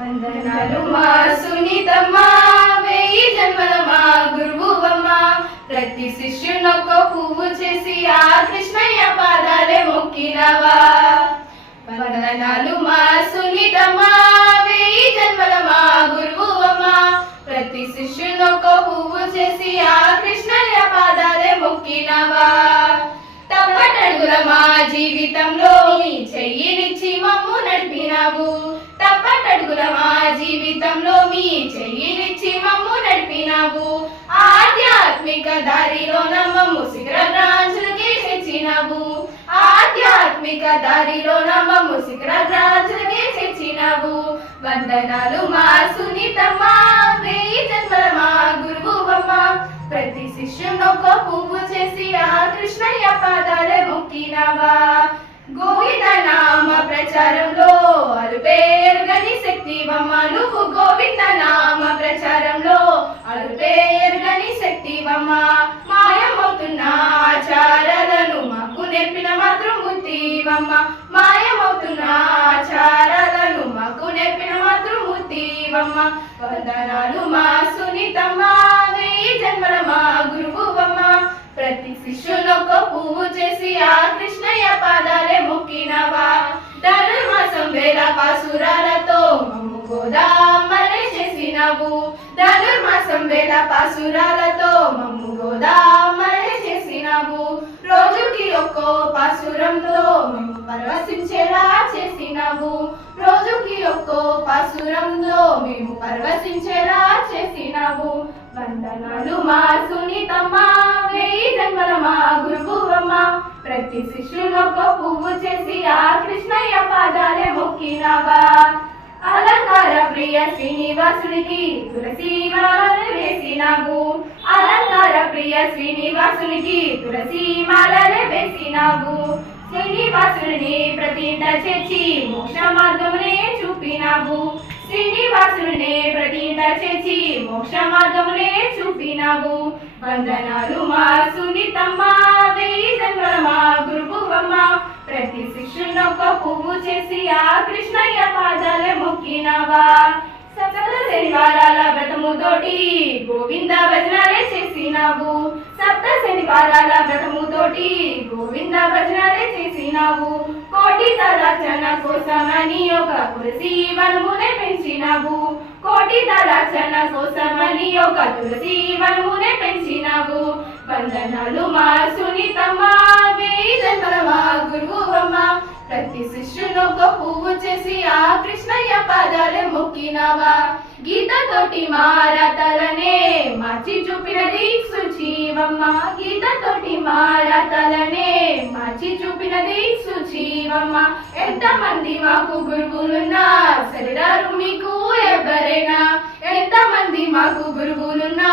వందనాలు మా సునీతమ్మా వెయ్యి జన్మల మా గురువువమ్మ. ప్రతి శిష్యునొక్క పువ్వు చేసి ఆ కృష్ణయ్య పాదాలే మొక్కినవా. వందనాలు మా సునీతమ్మా. జీవితంలో మీ చెయ్యినిచ్చి మమ్ము నడిపినావు. ఆధ్యాత్మిక దారిలో నమ్మము శిఖర బ్రాంచులకి చేర్చినావు. ఆధ్యాత్మిక దారిలో నమ్మము శిఖర బ్రాంచులకి చేర్చినావు. వందనాలు మా సునీతమ్మా వెయ్యి జన్మల మా గురువువమ్మ. ప్రతి ఒక పువ్వు చేసి ఆ కృష్ణయ్య పాదాలే మొక్కినావా. గోవింద నామ ప్రచారంలో శక్తివమ్మను గోవింద నామ ప్రచారంలో. అడుపే ఎరుగని శక్తివమ్మ మాయమవుతున్న ఆచారాలను మాకు నేర్పిన మాతృమూర్తివమ్మ. మాయమవుతున్న ఆచారాలను మాకు నేర్పిన మాతృమూర్తివమ్మ. వందనాలు మా సునీతమ్మ వెయ్యి జన్మల మా గురువువమ్మ. ప్రతి శిష్యునొక్క పువ్వు చేసి ఆ కృష్ణయ్య పాదాలే మొక్కినవా. ధనుర్మాసం వేల పాసురాల చేసినవు ధనుర్మాసం వేల పాసురాలతో మమ్ము గోదామలే చేసినావు. రోజుకి ఒక్కో పాసురంతో మేము పరవశించేలా చేసినావు. రోజుకి ఒక్కో పాసురంతో మేము పరవశించేలా చేసినావు. వందనాలు మా సునీతమ్మ వెయ్యి జన్మల మా గురువువమ్మ. ప్రతి శిష్యునొక్క పువ్వు చేసి ఆ కృష్ణయ్య పాదాలే మొక్కినావా? అలంకార ప్రియ శ్రీనివాసునికి తులసీమాలను వేసినావు. అలంకార ప్రియ శ్రీనివాసునికి తులసీమాలను వేసినావు. శ్రీనివాసుని ప్రతింట చేర్చి మోక్ష మార్గమునే చూపినావు. శ్రీనివాసుని ప్రతింట చేర్చి మోక్ష మార్గమునే చూపినావు. వందనాలు మా సునీతమ్మ వెయ్యి జన్మల గురుభువమ్మ ప్రతి శిష్యుని ఒక పువ్వు చేసి ఆ కృష్ణయ్య గోవింద భజనాలే చేసినావు. సప్త శనివారాల వ్రతము తోటి గోవింద భజనాలే చేసినావు. కోటి తలాచన కోసమని ఒక తులసి వనమునే పెంచినావు. కోటి తలాచన కోసమని ఒక తులసి వనమునే పెంచినావు. వందనాలు మా సునీతమ్మ వేదమ్మ గురువమ్మ ప్రతి శిష్యునొక్క పువ్వు చేసి ఆ కృష్ణయ్య పాదాలే మొక్కినావా? గీత తోటి మారతలనే మచి చూపిన సుజీవమ్మ. జీవమ్మ గీత తోటి మారతలనే మచి చూపిన సుజీవమ్మ. జీవమ్మ ఎంత మంది మాకు గురువులున్నా సరిరారు మీకు ఎవరైనా ఎంత మంది మాకు గురువులున్నా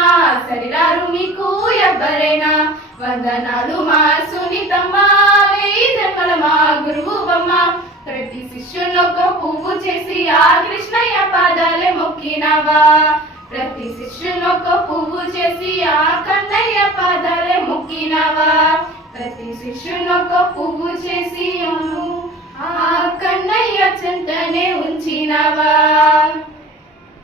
సరిరారు మీకు ఎవరైనా వందనాలు మా సునీతమ్మ వెయ్యి జన్మల చేసి ఆ కృష్ణయ్య పాదాలే మొక్కినవా? ప్రతి శిష్యునొక్క పువ్వు చేసి ఆ కన్నయ్య పాదాలే మొక్కినవా? ప్రతి శిష్యునొక్క పువ్వు చేసి ఆ కన్నయ్య చెంతనే ఉంచినవా?